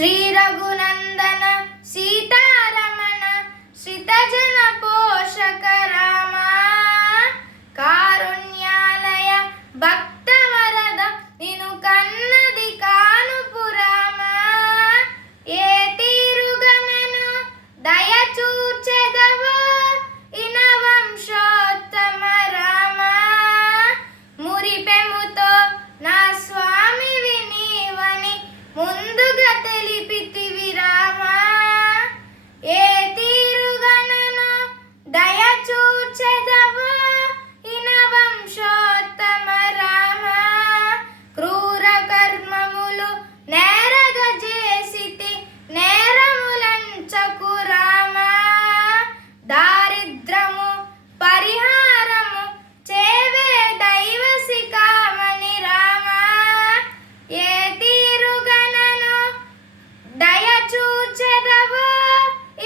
శ్రీ రఘునందన సీతారమణ శ్రితజన పోషక రామ కారుణ్యాలయ భక్తవరద నిను కన్నది కానుపు రామ ఏ తీరుగనను దయ చూచెదవో ఇన వంశోత్తమ రామ మురిపెముతో నా స్వామివి నీవని ముందుగా తెలిపితివి రామ ఏ తీరుగనను దయ చూచెదవో ఇన వంశోత్తమ రామ క్రూర కర్మములు నేరగ చేసితి నేరములంచకు రామ దారిద్రము పరిహారము చేవే దైవ శిఖామణి రామ ఏ తీరుగనను దయ చూచెదవో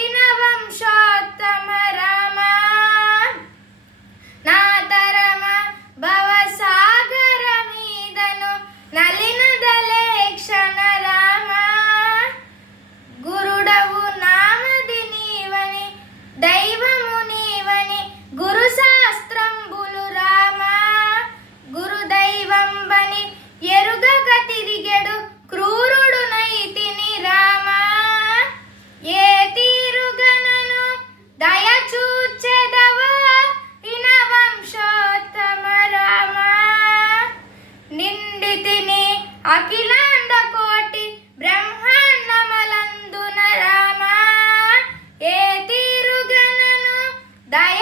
ఇన వంశోత్తమ రామ నా తరమ భవసాగర మీదను నలినదలే క్షణ రామ గురుడవు నామది నీవని దైవము నీవని గురు శాస్త్రంబులు రామ గురుదైవంబని ఎరుగక తిరిగెడు క్రూరుడు నైతిని రామ ఏ తీరుగనను దయ చూచెదవో ఇన వంశోత్తమ రామ నిండితిని అఖిలాండ కోటి బ్రహ్మాండమలందున రామ ఏ తీరుగనను దయ